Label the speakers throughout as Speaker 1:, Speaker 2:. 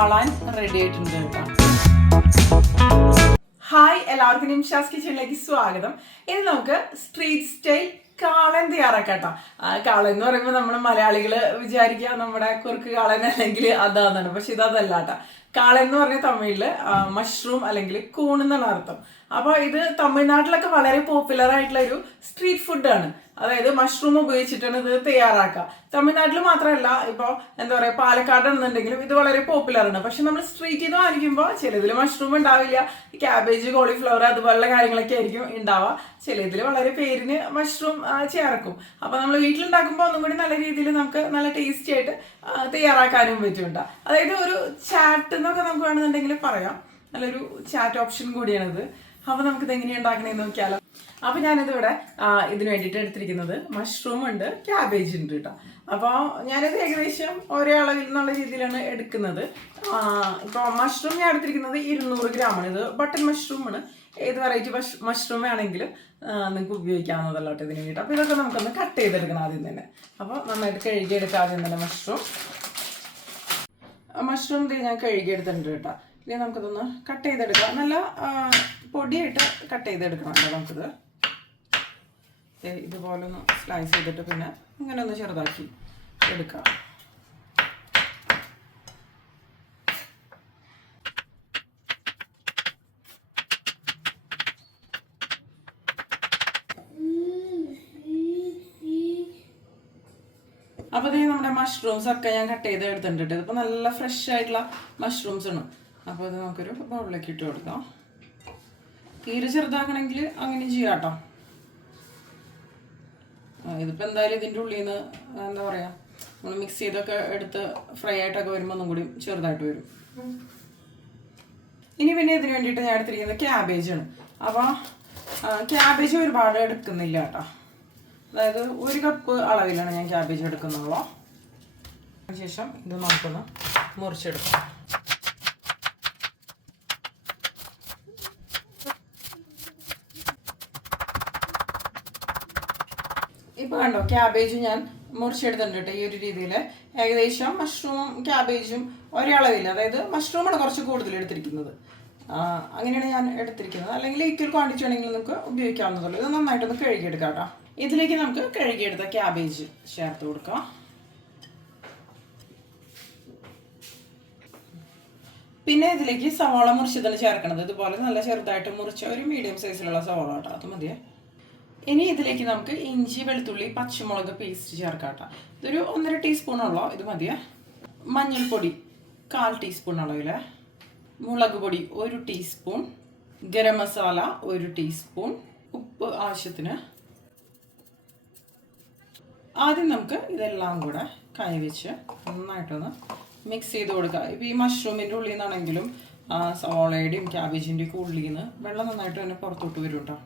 Speaker 1: കാളാൻ ready ആയിട്ടുണ്ട് കേട്ടോ. Hi എല്ലാവർക്കും നിംഷാസ് കിച്ചണിലേക്ക് സ്വാഗതം. ഇന്ന് നമുക്ക് സ്ട്രീറ്റ് സ്റ്റൈൽ കാളൻ തയ്യാറാക്കാട്ടോ കാളൻ എന്ന് പറയുമ്പോൾ നമ്മൾ മലയാളികൾ വിചാരിക്കുക നമ്മുടെ കുറുക്ക് കാളൻ അല്ലെങ്കിൽ അതാന്നാണ്. പക്ഷെ ഇത് അതല്ല കേട്ടോ. കാളൻ എന്ന് പറഞ്ഞ തമിഴിൽ മഷ്റൂം അല്ലെങ്കിൽ കൂൺ എന്നാണ് അർത്ഥം. അപ്പോൾ ഇത് തമിഴ്നാട്ടിലൊക്കെ വളരെ പോപ്പുലർ ആയിട്ടുള്ള ഒരു സ്ട്രീറ്റ് ഫുഡാണ് അതായത് മഷ്റൂം ഉപയോഗിച്ചിട്ടാണ് ഇത് തയ്യാറാക്കുക. തമിഴ്നാട്ടിൽ മാത്രമല്ല ഇപ്പോൾ എന്താ പറയുക പാലക്കാടാണെന്നുണ്ടെങ്കിലും ഇത് വളരെ പോപ്പുലർ ആണ്. പക്ഷെ നമ്മൾ സ്ട്രീറ്റിൽ നിന്ന് വാങ്ങിക്കുമ്പോൾ ചിലതിൽ മഷ്റൂം ഉണ്ടാവില്ല. ക്യാബേജ് കോളിഫ്ലവർ അതുപോലുള്ള കാര്യങ്ങളൊക്കെ ആയിരിക്കും ഉണ്ടാവുക. ചിലതിൽ വളരെ പേരിന് മഷ്റൂം ചേർക്കും. അപ്പോൾ നമ്മൾ വീട്ടിലുണ്ടാക്കുമ്പോൾ ഒന്നും കൂടി നല്ല രീതിയിൽ നമുക്ക് നല്ല ടേസ്റ്റി ആയിട്ട് തയ്യാറാക്കാനും പറ്റുന്നുണ്ട്. അതായത് ഒരു ചാറ്റ് എന്നൊക്കെ നമുക്ക് വേണമെന്നുണ്ടെങ്കിൽ പറയാം. നല്ലൊരു ചാറ്റ് ഓപ്ഷൻ കൂടിയാണിത്. അപ്പോൾ ഇത് എങ്ങനെയാണ് ഉണ്ടാക്കണേന്ന് നോക്കിയാലോ. അപ്പോൾ ഞാനിതിവിടെ ഇതിന് വേണ്ടിയിട്ട് എടുത്തിരിക്കുന്നത് മഷ്റൂം ഉണ്ട് ക്യാബേജ് ഉണ്ട് കേട്ടോ അപ്പോൾ ഞാനിത് ഏകദേശം ഒരേ അളവിൽ നിന്നുള്ള രീതിയിലാണ് എടുക്കുന്നത്. ഇപ്പോൾ മഷ്റൂം ഞാൻ എടുത്തിരിക്കുന്നത് ഇരുന്നൂറ് ഗ്രാമാണ്. ഇത് ബട്ടൺ മഷ്റൂം ആണ്. ഏത് വെറൈറ്റി മഷ്റൂം വേണമെങ്കിലും നിങ്ങൾക്ക് ഉപയോഗിക്കാവുന്നതല്ല കേട്ടോ ഇതിന് വേണ്ടിയിട്ട്. അപ്പോൾ ഇതൊക്കെ നമുക്കൊന്ന് കട്ട് ചെയ്തെടുക്കണം ആദ്യം തന്നെ. അപ്പോൾ നന്നായിട്ട് കഴുകിയെടുക്കാം ആദ്യം തന്നെ മഷ്റൂം മഷ്റൂം ഇത് ഞാൻ കഴുകിയെടുത്തിട്ടുണ്ട് കേട്ടോ. ഇനി നമുക്കിതൊന്ന് കട്ട് ചെയ്തെടുക്കാം നല്ല പൊടിയായിട്ട് കട്ട് ചെയ്തെടുക്കണം കേട്ടോ നമുക്കിത്. ഇതുപോലെ ഒന്ന് സ്ലൈസ് ചെയ്തിട്ട് പിന്നെ ഇങ്ങനെ ഒന്ന് ചെറുതാക്കി എടുക്കാം. അപ്പോൾ ഇതേ നമ്മുടെ മഷ്റൂംസ് ഒക്കെ ഞാൻ കട്ട് ചെയ്ത് എടുത്തിട്ടുണ്ട്. ഇതിപ്പോൾ നല്ല ഫ്രഷ് ആയിട്ടുള്ള മഷ്റൂംസ് ആണ്. അപ്പോൾ ഇത് നമുക്കൊരു ബൗളിലേക്ക് ഇട്ട് കൊടുക്കാം. തീരെ ചെറുതാക്കണമെങ്കിൽ അങ്ങനെ ചെയ്യാം കേട്ടോ. ഇതിപ്പോൾ എന്തായാലും ഇതിന്റെ ഉള്ളിൽ നിന്ന് എന്താ പറയുക നമ്മൾ മിക്സ് ചെയ്തൊക്കെ എടുത്ത് ഫ്രൈ ആയിട്ടൊക്കെ വരുമ്പോൾ ഒന്നും കൂടി ചെറുതായിട്ട് വരും. ഇനി പിന്നെ ഇതിന് വേണ്ടിയിട്ട് ഞാൻ എടുത്തിരിക്കുന്നത് ആണ്. അപ്പോൾ ക്യാബേജ് ഒരുപാട് എടുക്കുന്നില്ല കേട്ടോ. അതായത് ഒരു കപ്പ് അളവിലാണ് ഞാൻ ക്യാബേജ് എടുക്കുന്നുള്ളൂ അതിനുശേഷം ഇത് നമുക്കൊന്ന് മുറിച്ചെടുക്കാം. ഇപ്പൊ കണ്ടോ ക്യാബേജ് ഞാൻ മുറിച്ചെടുത്തിട്ടുണ്ട് ഈ ഒരു രീതിയിൽ ഏകദേശം മഷ്റൂമും ക്യാബേജും ഒരേ അളവില്ല അതായത് മഷ്റൂമാണ് കുറച്ച് കൂടുതൽ എടുത്തിരിക്കുന്നത്. അങ്ങനെയാണ് ഞാൻ എടുത്തിരിക്കുന്നത്. അല്ലെങ്കിൽ ഈക്വൽ ക്വാണ്ടിറ്റി വേണമെങ്കിൽ നമുക്ക് ഉപയോഗിക്കാവുന്നതുള്ളൂ ഇത് നന്നായിട്ടൊന്ന് കഴുകിയെടുക്കാം കേട്ടോ. ഇതിലേക്ക് നമുക്ക് കഴുകിയെടുത്ത ക്യാബേജ് ചേർത്ത് കൊടുക്കാം. പിന്നെ ഇതിലേക്ക് സവാള മുറിച്ചതാണ് ചേർക്കണത് ഇതുപോലെ നല്ല ചെറുതായിട്ട് മുറിച്ച ഒരു മീഡിയം സൈസിലുള്ള സവാള കേട്ടോ. അത് മതിയേ. ഇനി ഇതിലേക്ക് നമുക്ക് ഇഞ്ചി വെളുത്തുള്ളി പച്ചമുളക് പേസ്റ്റ് ചേർക്കാം ഇതൊരു ഒന്നര ടീസ്പൂണുള്ളോ ഇത് മതിയേ. മഞ്ഞൾപ്പൊടി കാൽ ടീസ്പൂൺ അളവിൽ മുളക് പൊടി ഒരു ടീസ്പൂൺ ഗരം മസാല ഒരു ടീസ്പൂൺ ഉപ്പ് ആവശ്യത്തിന് ആദ്യം നമുക്ക് ഇതെല്ലാം കൂടെ കൈവച്ച് നന്നായിട്ടൊന്ന് മിക്സ് ചെയ്ത് കൊടുക്കുക ഇപ്പോൾ ഈ മഷ്റൂമിന്റെ ഉള്ളിൽ നിന്നാണെങ്കിലും സവോളയുടെയും സവാളയുടെയും ക്യാബേജിന്റെ ഒക്കെ ഉള്ളിൽ നിന്ന് വെള്ളം നന്നായിട്ട് തന്നെ പുറത്തോട്ട് വരും കേട്ടോ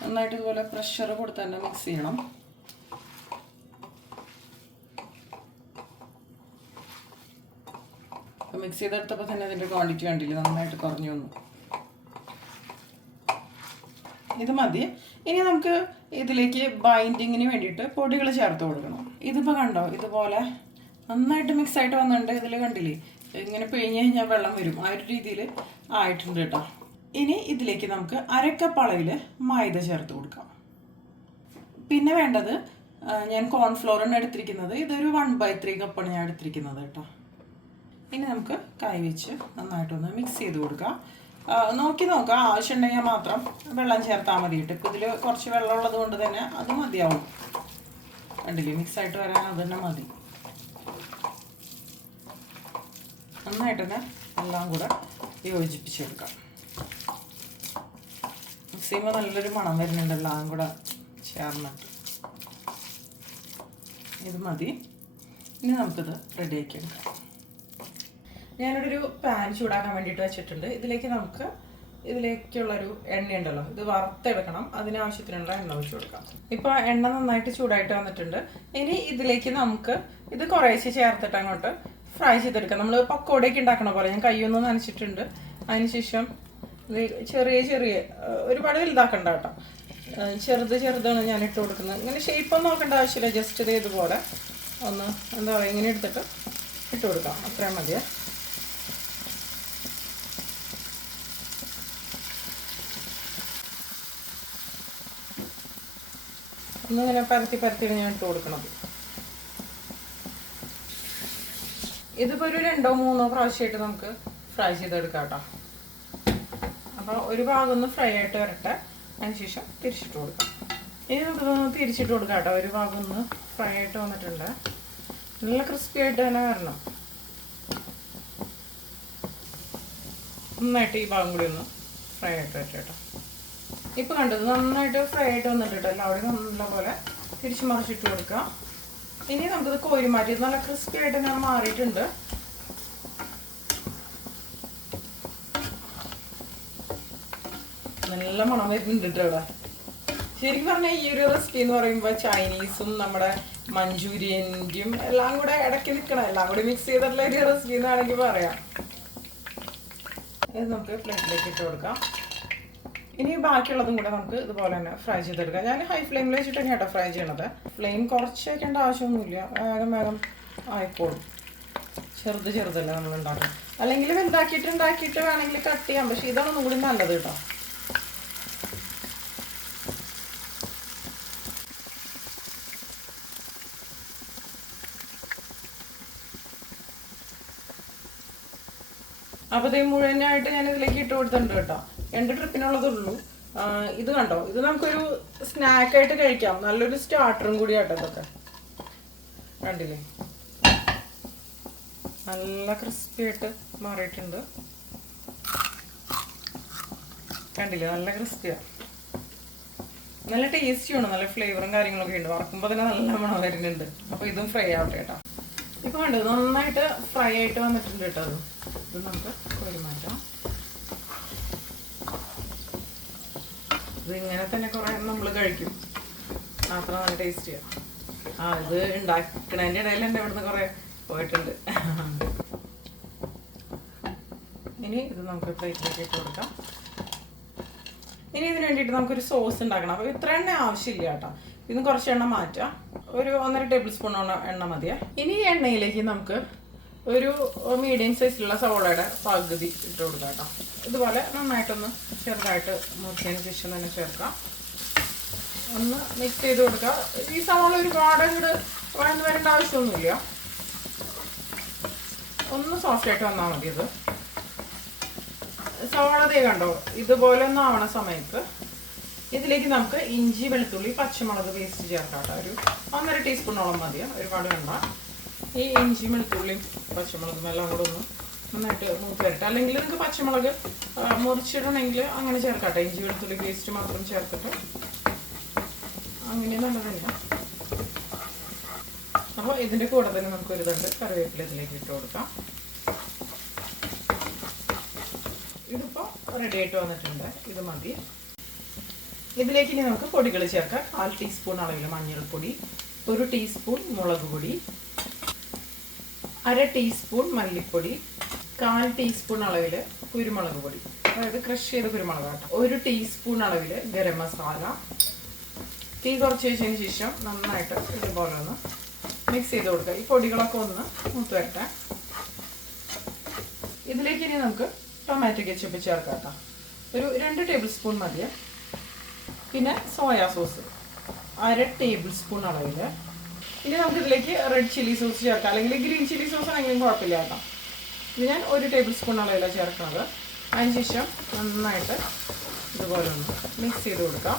Speaker 1: നന്നായിട്ട് ഇതുപോലെ പ്രഷർ കൊടുത്ത് തന്നെ മിക്സ് ചെയ്യണം. മിക്സ് ചെയ്തെടുത്തപ്പോൾ തന്നെ അതിന്റെ ക്വാണ്ടിറ്റി കണ്ടില്ല? നന്നായിട്ട് കുറഞ്ഞു വന്നു. ഇത് മതി. ഇനി നമുക്ക് ഇതിലേക്ക് ബൈൻഡിങ്ങിന് വേണ്ടിയിട്ട് പൊടികൾ ചേർത്ത് കൊടുക്കണം. ഇതിപ്പോൾ കണ്ടോ? ഇതുപോലെ നന്നായിട്ട് മിക്സ് ആയിട്ട് വന്നിട്ടുണ്ട്. ഇതിൽ കണ്ടില്ലേ? ഇങ്ങനെ പിഴിഞ്ഞ് കഴിഞ്ഞാൽ വെള്ളം വരും. ആ ഒരു രീതിയിൽ ആയിട്ടുണ്ട് കേട്ടോ. ഇനി ഇതിലേക്ക് നമുക്ക് അരക്കപ്പ് അളവിൽ മൈദ ചേർത്ത് കൊടുക്കാം. പിന്നെ വേണ്ടത് ഞാൻ കോൺഫ്ലോറാണ് എടുത്തിരിക്കുന്നത്. ഇതൊരു വൺ ബൈ ത്രീ കപ്പാണ് ഞാൻ എടുത്തിരിക്കുന്നത് കേട്ടോ. ഇനി നമുക്ക് കൈ വെച്ച് നന്നായിട്ടൊന്ന് മിക്സ് ചെയ്ത് കൊടുക്കാം. നോക്കി നോക്കാം. ആവശ്യമുണ്ടെങ്കിൽ മാത്രം വെള്ളം ചേർത്താൽ മതി കേട്ടോ ഇതിൽ കുറച്ച് വെള്ളം ഉള്ളത് കൊണ്ട് തന്നെ അത് മതിയാവും. കണ്ടില്ലേ? മിക്സ് ആയിട്ട് വരാൻ അത് തന്നെ മതി. നന്നായിട്ട് തന്നെ എല്ലാം കൂടെ യോജിപ്പിച്ചെടുക്കാം. മിക്സ് ചെയ്യുമ്പോൾ നല്ലൊരു മണം വരുന്നുണ്ട് എല്ലാം കൂടെ ചേർന്നിട്ട്. ഇത് മതി. ഇനി നമുക്കിത് റെഡിയാക്കി എടുക്കാം. ഞാനിവിടെ ഒരു പാൻ ചൂടാക്കാൻ വേണ്ടിയിട്ട് വെച്ചിട്ടുണ്ട്. ഇതിലേക്ക് നമുക്ക് ഇതിലേക്കുള്ളൊരു എണ്ണ ഉണ്ടല്ലോ ഇത് വറുത്തെടുക്കണം. അതിനാവശ്യത്തിനുള്ള എണ്ണ ഒഴിച്ചു കൊടുക്കാം. ഇപ്പോൾ എണ്ണ നന്നായിട്ട് ചൂടായിട്ട് വന്നിട്ടുണ്ട്. ഇനി ഇതിലേക്ക് നമുക്ക് ഇത് കുറേശ്ശെ ചേർത്തിട്ട് അങ്ങോട്ട് ഫ്രൈ ചെയ്തെടുക്കാം. നമ്മൾ പക്കോടയൊക്കെ ഉണ്ടാക്കണ പോലെ ഞാൻ കൈയൊന്ന് നനച്ചിട്ടുണ്ട്. അതിനുശേഷം ചെറിയ ചെറിയ ഒരുപാട് വലുതാക്കണ്ട കേട്ടോ. ചെറുത് ചെറുതാണ് ഞാൻ ഇട്ട് കൊടുക്കുന്നത്. ഇങ്ങനെ ഷേപ്പ് ഒന്നും നോക്കേണ്ട ആവശ്യമില്ല. ജസ്റ്റ് ഇത് ഇതുപോലെ ഒന്ന് എന്താ പറയുക ഇങ്ങനെ എടുത്തിട്ട് ഇട്ട് കൊടുക്കാം. അത്രയും മതിയേ. ഒന്നിങ്ങനെ പരത്തി പരത്തി ഞാൻ ഇട്ട് കൊടുക്കണത് ഇതിപ്പോ ഒരു രണ്ടോ മൂന്നോ പ്രാവശ്യമായിട്ട് നമുക്ക് ഫ്രൈ ചെയ്തെടുക്കാം കേട്ടോ. അപ്പോൾ ഒരു ഭാഗം ഒന്ന് ഫ്രൈ ആയിട്ട് വരട്ടെ. അതിനുശേഷം തിരിച്ചിട്ട് കൊടുക്കാം. ഇനി നമുക്ക് തിരിച്ചിട്ട് കൊടുക്കാം കേട്ടോ. ഒരു ഭാഗം ഒന്ന് ഫ്രൈ ആയിട്ട് വന്നിട്ടുണ്ട്. നല്ല ക്രിസ്പി ആയിട്ട് തന്നെ വരണം. നന്നായിട്ട് ഈ ഭാഗം കൂടി ഒന്ന് ഫ്രൈ ആയിട്ട് വരട്ടെ കേട്ടോ. ഇപ്പൊ കണ്ടത് നന്നായിട്ട് ഫ്രൈ ആയിട്ട് അവിടെ നല്ല പോലെ. തിരിച്ചു മറിച്ചിട്ട് കൊടുക്കാം. ഇനി നമുക്കിത് കോരി മാറ്റി നല്ല ക്രിസ്പി ആയിട്ട് ഞാൻ മാറിയിട്ടുണ്ട്. നല്ല മണം വരുന്നുണ്ട് ഇവിടെ. ശരിക്കും പറഞ്ഞാൽ ഈ ഒരു റെസിപ്പി എന്ന് പറയുമ്പോൾ ചൈനീസും നമ്മുടെ മഞ്ചൂരിയന്റെയും എല്ലാം കൂടെ ഇടയ്ക്ക് നിൽക്കണം എല്ലാം കൂടി മിക്സ് ചെയ്തിട്ടുള്ള ഒരു റെസിപ്പി എന്നാണെങ്കിൽ പറയാം. ഇത് നമുക്ക് പ്ലേറ്റിലേക്ക് ഇട്ട് കൊടുക്കാം. ഇനി ബാക്കിയുള്ളതും കൂടെ നമുക്ക് ഇതുപോലെ തന്നെ ഫ്രൈ ചെയ്തെടുക്കാം. ഞാൻ ഹൈ ഫ്ലെയിമിൽ വെച്ചിട്ട് കേട്ടോ ഫ്രൈ ചെയ്യണത്. ഫ്ലെയിം കുറച്ച് വെക്കേണ്ട ആവശ്യമൊന്നുമില്ല. വേഗം വേഗം ആയിക്കോളും. ചെറുത് ചെറുതല്ല നമ്മൾ ഉണ്ടാക്കും അല്ലെങ്കിൽ വലുതാക്കിയിട്ട് ഉണ്ടാക്കിയിട്ട് വേണമെങ്കിൽ കട്ട് ചെയ്യാം. പക്ഷേ ഇതാണ് ഒന്നും കൂടി നല്ലത് കേട്ടോ. അപ്പോൾ ഇത് മുഴുവനായിട്ട് ഞാൻ ഇതിലേക്ക് ഇട്ട് കൊടുത്തിട്ടുണ്ട് കേട്ടോ. രണ്ട് ട്രിപ്പിനുള്ളതുള്ളൂ. ഇത് കണ്ടോ? ഇത് നമുക്കൊരു സ്നാക്കായിട്ട് കഴിക്കാം. നല്ലൊരു സ്റ്റാർട്ടറും കൂടി ആട്ടോ ഇതൊക്കെ. കണ്ടില്ലേ? നല്ല ക്രിസ്പി ആയിട്ട് മാറിയിട്ടുണ്ട്. കണ്ടില്ലേ? നല്ല ക്രിസ്പിയാണ് നല്ല ടേസ്റ്റിയാണ് നല്ല ഫ്ലേവറും കാര്യങ്ങളൊക്കെ ഉണ്ട്. വറക്കുമ്പോൾ തന്നെ നല്ല മണം വരുന്നുണ്ട്. അപ്പോൾ ഇതും ഫ്രൈ ആവട്ടെ കേട്ടോ. ഇപ്പോൾ കണ്ടു? നന്നായിട്ട് ഫ്രൈ ആയിട്ട് വന്നിട്ടുണ്ട് കേട്ടോ അത്. ഇത് നമുക്ക് കോരി മാറ്റാം ഇത് ഇങ്ങനെ തന്നെ കുറേ നമ്മൾ കഴിക്കും. അത്ര നല്ല ടേസ്റ്റിയാണ് ആ. ഇത് ഉണ്ടാക്കണതിന്റെ ഇടയിൽ എന്റെ ഇവിടുന്ന് കുറേ പോയിട്ടുണ്ട്. ഇനി ഇത് നമുക്ക് പ്ലേറ്റിലേക്ക് ഇട്ട് കൊടുക്കാം. ഇനി ഇതിന് വേണ്ടിയിട്ട് നമുക്കൊരു സോസ് ഉണ്ടാക്കണം. അപ്പോൾ ഇത്ര എണ്ണ ആവശ്യമില്ല കേട്ടോ. ഇതിന് കുറച്ച് എണ്ണ മാറ്റാം ഒരു ഒന്നര ടേബിൾ സ്പൂൺ എണ്ണ മതിയേ. ഇനി എണ്ണയിലേക്ക് നമുക്ക് ഒരു മീഡിയം സൈസിലുള്ള സവോളയുടെ പകുതി ഇട്ട് കൊടുക്കാം കേട്ടോ. ഇതുപോലെ നന്നായിട്ടൊന്ന് ചെറുതായിട്ട് മുറിച്ചതിന് ശേഷം തന്നെ ചേർക്കാം. ഒന്ന് മിക്സ് ചെയ്ത് കൊടുക്കുക. ഈ സവാള ഒരുപാട് ഇങ്ങോട്ട് വഴന്ന് വരേണ്ട ആവശ്യമൊന്നുമില്ല. ഒന്ന് സോഫ്റ്റായിട്ട് വന്നാൽ മതി ഇത്. സവാള ദേ കണ്ടോ? ഇതുപോലെ ഒന്ന് ആവണ സമയത്ത് ഇതിലേക്ക് നമുക്ക് ഇഞ്ചി വെളുത്തുള്ളി പച്ചമുളക് പേസ്റ്റ് ചേർക്കാം ഒരു ഒന്നര ടീസ്പൂണോളം മതി ഒരുപാട് വേണ്ട. ഈ ഇഞ്ചി വെളുത്തുള്ളിയും പച്ചമുളകും എല്ലാം കൂടെ ഒന്ന് നന്നായിട്ട് മൂത്ത് വരട്ടെ അല്ലെങ്കിൽ നിങ്ങൾക്ക് പച്ചമുളക് മുറിച്ചിടണമെങ്കിൽ അങ്ങനെ ചേർക്കട്ടെ. ഇഞ്ചി വെളുത്തുള്ളി പേസ്റ്റ് മാത്രം ചേർത്തിട്ട് അങ്ങനെ നല്ലതല്ല. അപ്പോൾ ഇതിന്റെ കൂടെ തന്നെ നമുക്ക് ഒരു തണ്ട് കറിവേപ്പില ഇതിലേക്ക് ഇട്ട് കൊടുക്കാം. ഇതിപ്പോൾ റെഡി ആയിട്ട് വന്നിട്ടുണ്ട്. ഇത് മതി. ഇതിലേക്ക് ഇനി നമുക്ക് പൊടികൾ ചേർക്കാം. കാൽ ടീസ്പൂൺ അളവിൽ മഞ്ഞൾപ്പൊടി ഒരു ടീസ്പൂൺ മുളക് പൊടി അര ടീസ്പൂൺ മല്ലിപ്പൊടി കാൽ ടീസ്പൂൺ അളവിൽ കുരുമുളക് പൊടി. അതായത് ക്രഷ് ചെയ്ത കുരുമുളക് കേട്ടോ ഒരു ടീസ്പൂൺ അളവിൽ ഗരം മസാല. തീ കുറച്ച് വെച്ചതിന് ശേഷം നന്നായിട്ട് ഇതുപോലെ ഒന്ന് മിക്സ് ചെയ്ത് കൊടുക്കുക. ഈ പൊടികളൊക്കെ ഒന്ന് മൂത്ത് വരട്ടെ. ഇതിലേക്ക് ഇനി നമുക്ക് ടൊമാറ്റോ കെച്ചപ്പ് ചേർക്കാം കേട്ടോ. ഒരു രണ്ട് ടേബിൾ സ്പൂൺ മതി. പിന്നെ സോയാ സോസ് അര ടേബിൾ സ്പൂൺ അളവിൽ ഇനി നമുക്ക് ഇതിലേക്ക് റെഡ് ചില്ലി സോസ് ചേർക്കാം. അല്ലെങ്കിൽ ഗ്രീൻ ചില്ലി സോസ് ആണെങ്കിലും കുഴപ്പമില്ല കേട്ടോ. ഇത് ഞാൻ ഒരു ടേബിൾ സ്പൂൺ അളവിലാണ് ചേർക്കുന്നത്. അതിനുശേഷം നന്നായിട്ട് ഇതുപോലെ ഒന്ന് മിക്സ് ചെയ്ത് കൊടുക്കാം.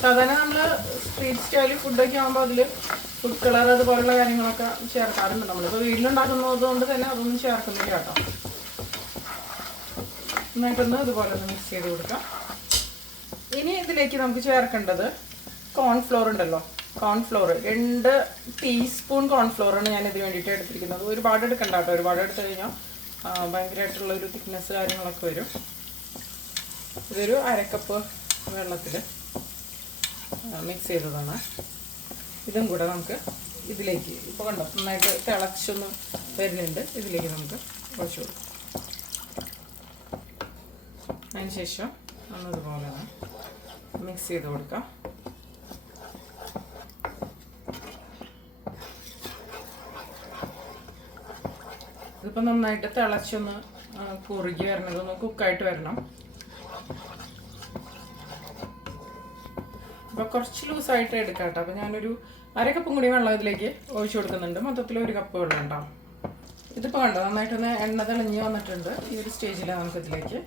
Speaker 1: സാധാരണ നമ്മൾ സ്ട്രീറ്റ് സ്റ്റൈലിൽ ഫുഡൊക്കെ ആകുമ്പോൾ അതിൽ ഫുഡ് കളർ അതുപോലുള്ള കാര്യങ്ങളൊക്കെ ചേർക്കാറുണ്ട്. നമ്മളിപ്പോൾ വീട്ടിലുണ്ടാക്കുന്നത് കൊണ്ട് തന്നെ അതൊന്നും ചേർക്കുന്നില്ല കേട്ടോ. നന്നായിട്ടൊന്ന് ഇതുപോലെ ഒന്ന് മിക്സ് ചെയ്ത് കൊടുക്കാം. ഇനി ഇതിലേക്ക് നമുക്ക് ചേർക്കേണ്ടത് കോൺഫ്ലോർ ഉണ്ടല്ലോ. കോൺഫ്ലോർ രണ്ട് ടീസ്പൂൺ കോൺഫ്ലോറാണ് ഞാൻ ഇതിന് വേണ്ടിയിട്ട് എടുത്തിരിക്കുന്നത്. ഒരുപാട് എടുക്കണ്ട കേട്ടോ. ഒരുപാട് എടുത്തു കഴിഞ്ഞാൽ ഭയങ്കരമായിട്ടുള്ള ഒരു തിക്നെസ് കാര്യങ്ങളൊക്കെ വരും. ഇതൊരു അരക്കപ്പ് വെള്ളത്തിൽ മിക്സ് ചെയ്തതാണ്. ഇതും കൂടെ നമുക്ക് ഇതിലേക്ക് ഇപ്പോൾ കണ്ടോ നന്നായിട്ട് തിളച്ചൊന്ന് വരുന്നുണ്ട്. ഇതിലേക്ക് നമുക്ക് കുറച്ച് കൊടുക്കാം അതിന് ശേഷം ഒന്നതുപോലെ മിക്സ് ചെയ്ത് കൊടുക്കാം. ഇതിപ്പോൾ നന്നായിട്ട് തിളച്ചൊന്ന് കുറുകി വരണം ഇതൊന്ന് കുക്കായിട്ട് വരണം. അപ്പോൾ കുറച്ച് ലൂസായിട്ട് എടുക്കാം കേട്ടോ. അപ്പോൾ ഞാനൊരു അര കപ്പും കൂടി വെള്ളം ഇതിലേക്ക് ഒഴിച്ചു കൊടുക്കുന്നുണ്ട്. മൊത്തത്തിൽ ഒരു കപ്പ് വെള്ളം ഉണ്ടാവും ഇതിപ്പോൾ കണ്ടോ നന്നായിട്ടൊന്ന് എണ്ണ തെളിഞ്ഞ് വന്നിട്ടുണ്ട്. ഈ ഒരു സ്റ്റേജിൽ നമുക്ക് ഇതിലേക്ക്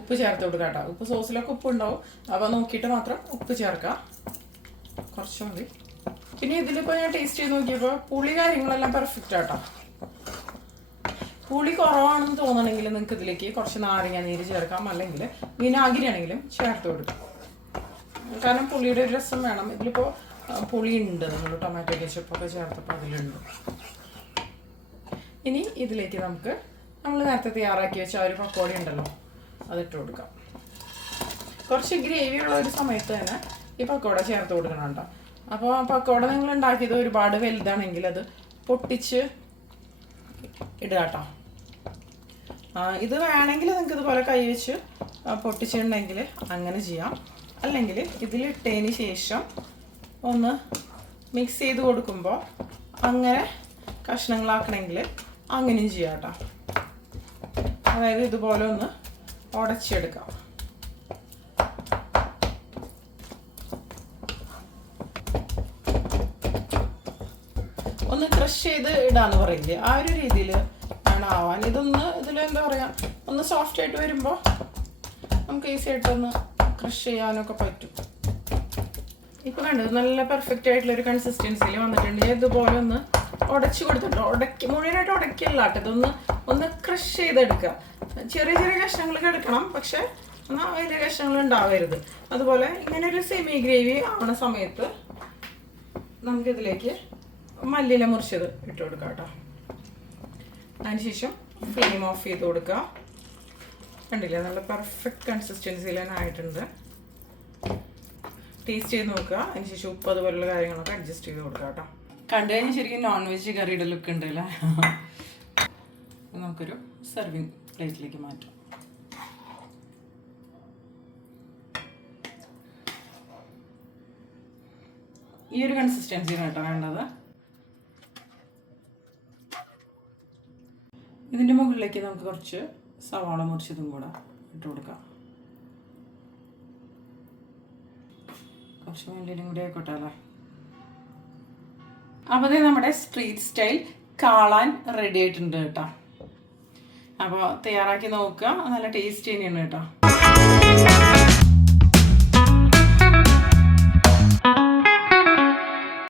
Speaker 1: ഉപ്പ് ചേർത്ത് കൊടുക്കാം കേട്ടോ. ഉപ്പ് സോസിലൊക്കെ ഉപ്പ് ഉണ്ടാവും. അപ്പോൾ നോക്കിയിട്ട് മാത്രം ഉപ്പ് ചേർക്കാം. കുറച്ചും കൂടി പിന്നെ ഇതിലിപ്പോൾ ഞാൻ ടേസ്റ്റ് ചെയ്ത് നോക്കിയപ്പോൾ പുളി കാര്യങ്ങളെല്ലാം പെർഫെക്റ്റ് ആട്ടോ പുളി കുറവാണെന്ന് തോന്നണമെങ്കിൽ നിങ്ങൾക്ക് ഇതിലേക്ക് കുറച്ച് നാരങ്ങ നീര് ചേർക്കാം. അല്ലെങ്കിൽ വിനാഗിരി ആണെങ്കിലും ചേർത്ത് കൊടുക്കാം. കാരണം പുളിയുടെ ഒരു രസം വേണം. ഇതിലിപ്പോൾ പുളി ഉണ്ട് നമ്മൾ ടൊമാറ്റോ കെച്ചപ്പൊക്കെ ചേർത്തപ്പോൾ അതിലുണ്ട്. ഇനി ഇതിലേക്ക് നമുക്ക് നമ്മൾ നേരത്തെ തയ്യാറാക്കി വെച്ച ഒരു പക്കോടി ഉണ്ടല്ലോ അതിട്ട് കൊടുക്കാം. കുറച്ച് ഗ്രേവി ഉള്ള ഒരു സമയത്ത് തന്നെ ഈ പക്കോട ചേർത്ത് കൊടുക്കണം കേട്ടോ. അപ്പോൾ പക്കോട നിങ്ങൾ ഉണ്ടാക്കിയത് ഒരുപാട് വലുതാണെങ്കിൽ അത് പൊട്ടിച്ച് ഇടുക കേട്ടോ ഇത് വേണമെങ്കിൽ നിങ്ങൾക്ക് ഇതുപോലെ കൈവച്ച് പൊട്ടിച്ചിട്ടുണ്ടെങ്കിൽ അങ്ങനെ ചെയ്യാം. അല്ലെങ്കിൽ ഇതിലിട്ടതിന് ശേഷം ഒന്ന് മിക്സ് ചെയ്ത് കൊടുക്കുമ്പോൾ അങ്ങനെ കഷ്ണങ്ങളാക്കണമെങ്കിൽ അങ്ങനെയും ചെയ്യാം കേട്ടോ. അതായത് ഇതുപോലെ ഒന്ന് ഉടച്ചെടുക്കാം ഒന്ന് ക്രഷ് ചെയ്ത് ഇടാന്ന് പറയില്ലേ? ആ ഒരു രീതിയിൽ ആണ് ആവാൻ. ഇതൊന്ന് ഇതിൽ എന്താ പറയുക ഒന്ന് സോഫ്റ്റ് ആയിട്ട് വരുമ്പോ നമുക്ക് ഈസി ആയിട്ടൊന്ന് ക്രഷ് ചെയ്യാനൊക്കെ പറ്റും. ഇപ്പൊ കണ്ടത് നല്ല പെർഫെക്റ്റ് ആയിട്ടുള്ള ഒരു കൺസിസ്റ്റൻസിയിൽ വന്നിട്ടുണ്ട്. ഇതുപോലെ ഒന്ന് ഉടച്ചു കൊടുത്തിട്ട്. ഉടക്കി മുഴുവനായിട്ട് ഉടക്കില്ല കേട്ടോ. ഇതൊന്ന് ഒന്ന് ക്രഷ് ചെയ്തെടുക്കുക. ചെറിയ ചെറിയ കഷ്ണങ്ങൾ എടുക്കണം പക്ഷെ എന്നാൽ വലിയ കഷ്ണങ്ങൾ ഉണ്ടാവരുത്. അതുപോലെ ഇങ്ങനെ ഒരു സെമി ഗ്രേവി ആവണ സമയത്ത് നമുക്കിതിലേക്ക് മല്ലിയില മുറിച്ചത് ഇട്ട് കൊടുക്കാം കേട്ടോ. അതിനുശേഷം ഫ്ലെയിം ഓഫ് ചെയ്ത് കൊടുക്കുക. കണ്ടില്ലേ? നല്ല പെർഫെക്റ്റ് കൺസിസ്റ്റൻസിയിൽ തന്നെ ആയിട്ടുണ്ട്. ടേസ്റ്റ് ചെയ്ത് നോക്കുക. അതിനുശേഷം ഉപ്പ് അതുപോലുള്ള കാര്യങ്ങളൊക്കെ അഡ്ജസ്റ്റ് ചെയ്ത് കൊടുക്കുക കേട്ടോ. കണ്ടു കഴിഞ്ഞാൽ ശരിക്കും നോൺ വെജ് കറിയുടെ ലുക്ക് അല്ലേ നമുക്കൊരു സെർവിങ് പ്ലേറ്റിലേക്ക് മാറ്റാം. ഈ ഒരു കൺസിസ്റ്റൻസിയാണ് കേട്ടോ വേണ്ടത്. ഇതിന്റെ മുകളിലേക്ക് നമുക്ക് കുറച്ച് സവാള മുറിച്ചതും കൂടെ ഇട്ട് കൊടുക്കാം. കുറച്ച് മല്ലിയിലും കൂടി ആയിക്കോട്ടെ അല്ലേ? അപ്പോൾ ഇത് നമ്മുടെ സ്ട്രീറ്റ് സ്റ്റൈൽ കാളാൻ റെഡി ആയിട്ടുണ്ട് കേട്ടോ. അപ്പോൾ തയ്യാറാക്കി നോക്കുക. നല്ല ടേസ്റ്റ് തന്നെയാണ് കേട്ടോ.